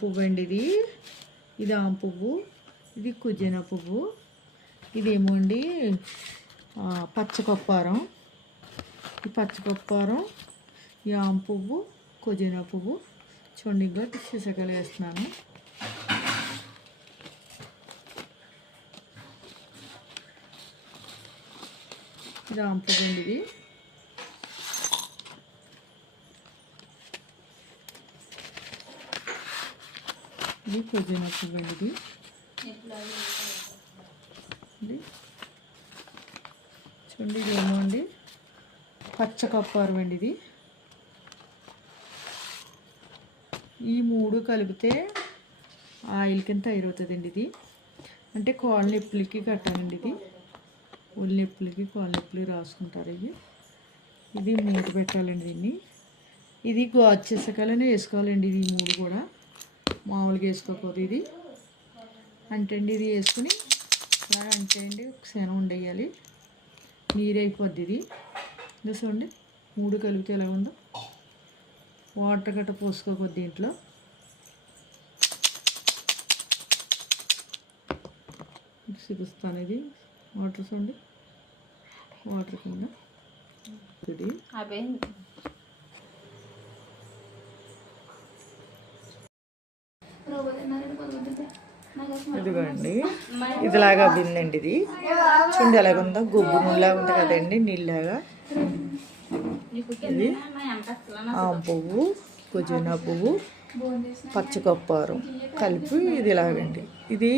పువ్వు అండి ఇది ఆమె పువ్వు, ఇది కుజన పువ్వు, ఇదేమో అండి పచ్చకొప్పారం, ఈ పచ్చకొప్పారం, ఈ ఆమె పువ్వు, కుజన పువ్వు. చూడండి ఇంకా సీసకాయలు వేస్తున్నాను. ఇది ఆమె పువ్వు అండి, ఇది పుదీనా పువ్వు అండి, ఇది చూడండి. ఇదేమో అండి పచ్చకప్పారం అండి. ఈ మూడు కలిపితే ఆయిల్ కింద తయారవుతుందండి. ఇది అంటే కాళ్ళ నొప్పులకి కట్టాలండి. ఇది ఒళ్ళు నొప్పులకి కాళ్ళ నొప్పులకి రాసుకుంటారు. ఇది మూత పెట్టాలండి దీన్ని. ఇది గాజు సీసకాయలని వేసుకోవాలండి. ఇది ఈ మూడు కూడా మామూలుగా వేసుకోకపోతే ఇది అంటే అండి, ఇది వేసుకుని అలా అంటే అండి ఒకసారి ఉండేయాలి, నీరు అయిపోద్ది. ఇది చూడండి మూడు కలిపితే ఎలా ఉందో. వాటర్ గట్ట పోసుకోకపోద్ది దీంట్లో. చూపిస్తాను. ఇది వాటర్ చూడండి, వాటర్ కింద ఇది ఇదిగోండి, ఇదిలాగా బిందండి. ఇది చూడండి ఎలాగుందో, గొబ్బు నూనెలాగా ఉంటుంది కదండి, నీళ్ళలాగా. ఇది ఆమె పువ్వు, పుదీనా పువ్వు, పచ్చకొప్పారం కలిపి ఇది ఇలాగండి. ఇది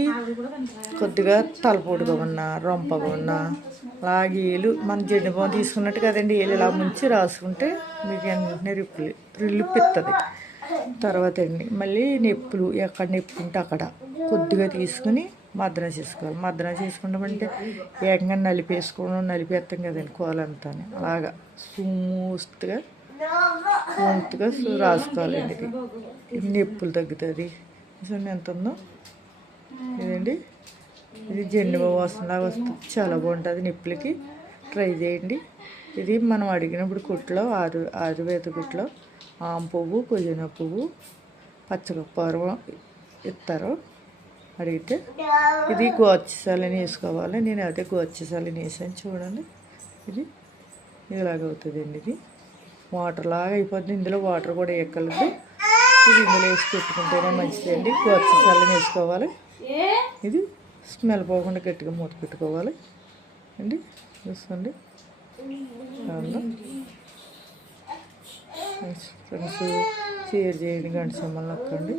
కొద్దిగా తలపోటుగా ఉన్నా, రొంపగా ఉన్నా అలాగే ఏలు మన జెండుబాం తీసుకున్నట్టు కదండి, ఏలు ఇలా ముంచి రాసుకుంటే మీకు వెంటనే రిల్లిపిస్తుంది. తర్వాత అండి మళ్ళీ నొప్పులు ఎక్కడ నొప్పి ఉంటే అక్కడ కొద్దిగా తీసుకుని మద్దన చేసుకోవాలి. మద్దన చేసుకుంటామంటే ఏకంగా నలిపేస్తాం కదండి కూలంతా. అలాగా స్మూత్గా రాసుకోవాలండి. ఇది నొప్పులు తగ్గుతుంది. చూడండి ఎంత ఉందో ఇదండి. ఇది జెండు వాసనలాగా వస్తుంది, చాలా బాగుంటుంది నొప్పులకి. ట్రై చేయండి. ఇది మనం అడిగినప్పుడు కుట్లో ఆయుర్వేద కుట్లో ఆమె పువ్వు, పుదీనా పువ్వు, పచ్చకప్పారం ఇస్తారు అడిగితే. ఇది గోచిసాలని వేసుకోవాలి. నేను అదే గోచిసాలని వేసాను చూడండి. ఇది ఇలాగవుతుందండి. ఇది వాటర్ లాగా అయిపోతుంది. ఇందులో వాటర్ కూడా వేయగలదు. ఇది ఇందులో వేసి పెట్టుకుంటేనే మంచిదండి. గోచిసాలని వేసుకోవాలి. ఇది స్మెల్ పోకుండా గట్టిగా మూత పెట్టుకోవాలి అండి. చూసుకోండి ఫ్రెండ్స్, షేర్ చేయండి, గంట సమ్మలు నొక్కండి.